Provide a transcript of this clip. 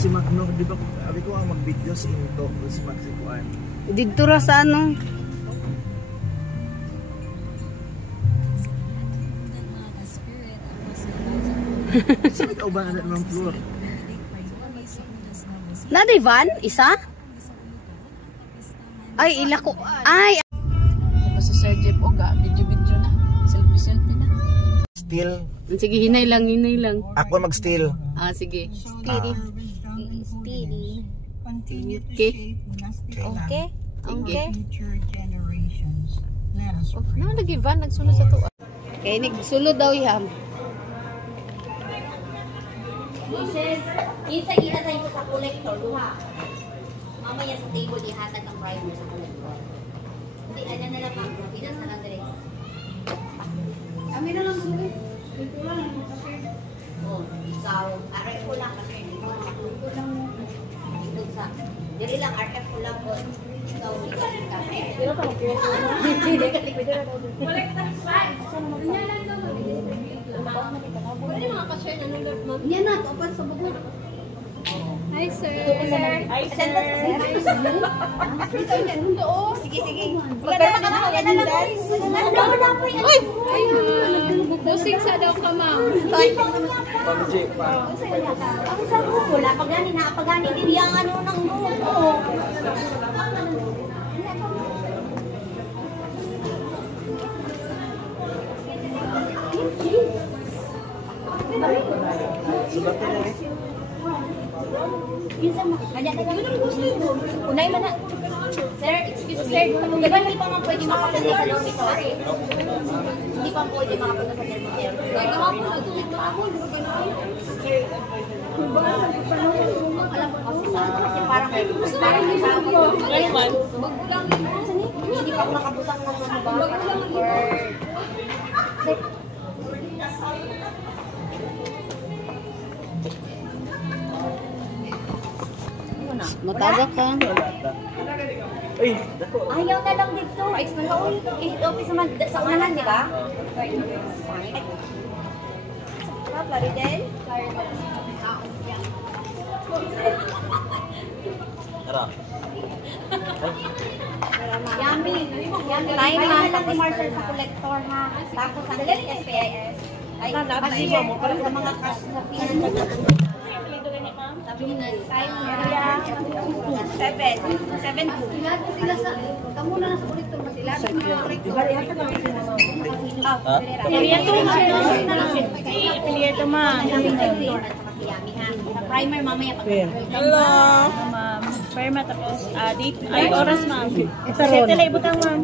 si Mac, no? Di ba, sabi ko mag-video si Into, si Mac si Kuan. Dito ra sa ano? Sabi ka ba na ng floor? Nadi van? Isa? Ay, ilako. Ay! Tapos si Sir Jeff Oga, video-video na. Selfie-selfie na. Still. Sige, hinay lang, hinay lang. Ako mag-still. Ah, sige. Steady. Steady. Okay. Okay. Okay. Oh, naman nag-ivan, nagsunod sa tuwa. Okay, nagsulod daw yan. Isa ihatay ko sa collector, duha. Mamaya sa table ihatag ang primer sa collector. Hindi, ano na lang ang pinas na lang direct. Kami na lang dito. Dito lang yung kasi. Oh, isaw. RF ko lang kasi dito lang. Dito sa. Dili lang RF ko lang po. Ikaw dito kasi. Pero pa ko. Hindi ka liquid na daw. Wala kita slide. Nya lang daw mga ka-share na nung Lord mo. Yan na, open sa bubod. Hi sir. Hi sir. Sige, sige. Magpera ka na ako yan na lang. Wala po yan. Ay, busing sa daw ka ma'am. Pag-J pa. Ako sa wala pag gani na pag gani din yang ano nang buko. Subatin na rin. Isa mo. Kanya ka unay man na. Sir, excuse me. Di ba hindi pa man pwede makapunta sa dormitory? Hindi pa pwede makapunta sa dormitory. Kaya kahapon na tulit na ako. Alam mo kasi sa ano kasi parang sa ako. Ayman. Magkulang hindi pa ako nakabutang ng mga ba? Mataba ka. Ay, dako. Ayaw na lang dito. Ay, office naman sa unahan, di ba? Sa Plaridel? Tara. Yummy. Yummy. Tayo na lang ni Marcel sa collector, ha? Tapos ang SPIS. Ay, kasi mo para sa mga cash na pinag-. 7. 7. Sila sa, kamu na nasa ulit ba sila? Pilieto ma'am. Sa primer mamaya pag. Hello. Ma'am. Primer tapos date ay oras ma'am. Sa 7 lang ibutang ma'am.